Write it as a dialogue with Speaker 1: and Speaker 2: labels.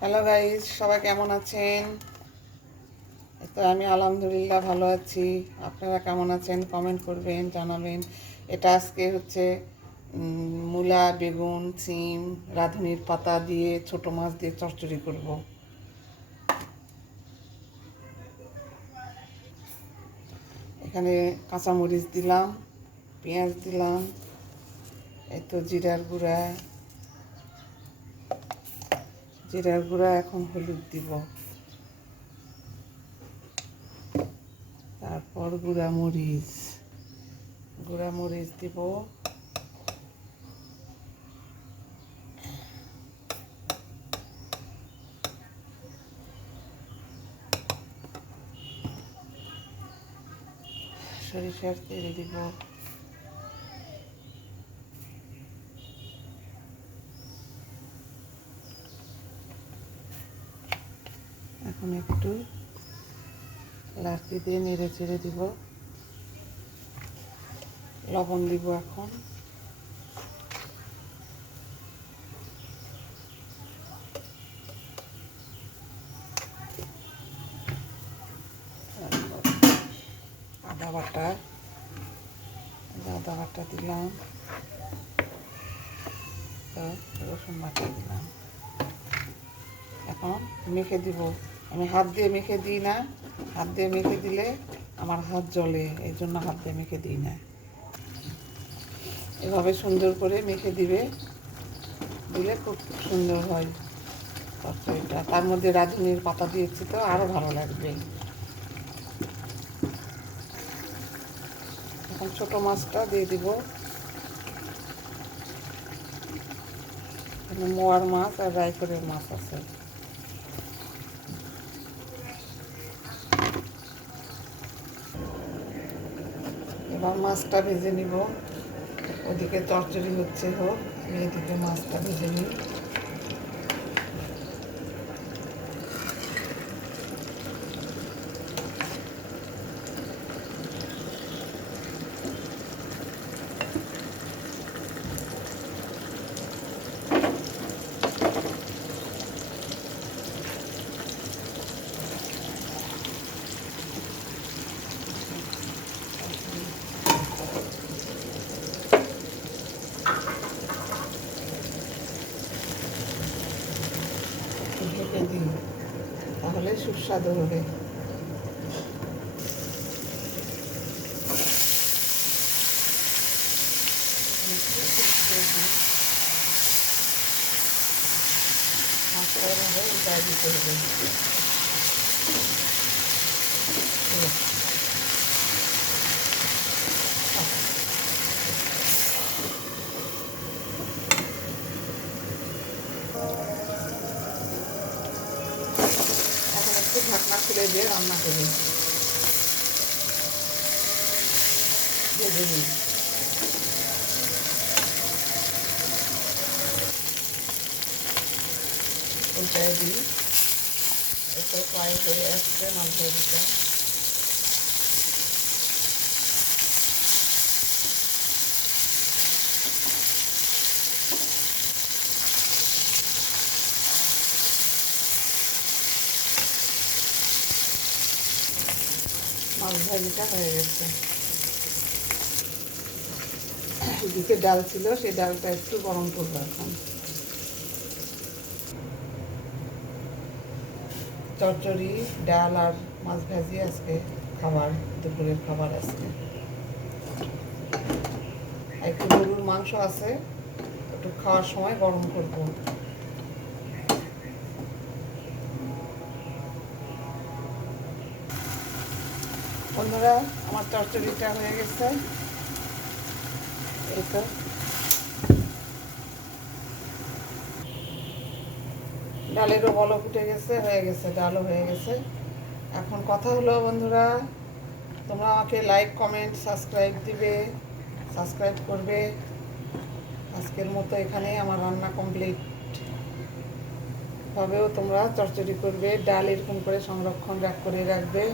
Speaker 1: Hello guys সবাই কেমন আছেন? তো আমি আলহামদুলিল্লাহ ভালো আছি। আপনারা কেমন আছেন? কমেন্ট করবেন, জানাবেন। এটা আজকে হচ্ছে মূলা, বেগুন, সিম, রাঁধুনির পাতা দিয়ে ছোট মাছ দিয়ে চচ্চড়ি করব। এখানে কাঁচামরিচ দিলাম, পেঁয়াজ দিলাম, এই তো জিরার গুঁড়া জিরার গুঁড়া এখন হলুদ দিব। তারপর গুঁড়া মরিচ গুঁড়া মরিচ দিব। সরিষার তেল দিব। এখন একটু লাস্টি দিয়ে নেড়ে চেড়ে দিব। লবণ দিব এখন। আদা বাটা আদা বাটা দিলাম। রসুন বাটা দিলাম। এখন মেখে দিব। আমি হাত দিয়ে মেখে দিই না। হাত দিয়ে মেখে দিলে আমার হাত জ্বলে, এই জন্য হাত দিয়ে মেখে দিই না। এভাবে সুন্দর করে মেখে দিবে, দিলে খুব সুন্দর হয় তরকারিটা। তার মধ্যে রাঁধুনির পাতা দিয়েছি তো আরও ভালো লাগবে। এখন ছোটো মাছটা দিয়ে দিব। মোয়ার মাছ আর রায়পুরের মাছ আছে। এবার মাছটা ভেজে নিব। ওদিকে তরচরি হচ্ছে হোক আমি এদিকে মাছটা ভেজে নিই। ঢেকে দিই তাহলে সুস্বাদু হবে। মাছ করবে ঢাকনা খুলে দিয়ে রান্না করি। ভেজে নিই উল্টায় দিই। এটা ফ্রাই হয়ে আসছে মাছ মাছ ভাজিটা হয়ে গেছে এদিকে ডাল ছিল, সেই ডালটা একটু গরম করব এখন। চচ্চড়ি, ডাল আর মাছ ভাজি আজকে খাবার, দুপুরের খাবার আজকে। একটু গরুর মাংস আছে, একটু খাওয়ার সময় গরম করব। বন্ধুরা, আমার চচ্চড়িটা হয়ে গেছে। এই তো। ডালেরও বল ফুটে গেছে, হয়ে গেছে, ডালও হয়ে গেছে। এখন কথা হলো, বন্ধুরা, তোমরা আমাকে লাইক কমেন্ট সাবস্ক্রাইব দিবে সাবস্ক্রাইব করবে। আজকের মতো এখানে আমার রান্না কমপ্লিট ভাবেও তোমরা চচ্চড়ি করবে, ডাল এরকম করে সংরক্ষণ রাখ করে রাখবে।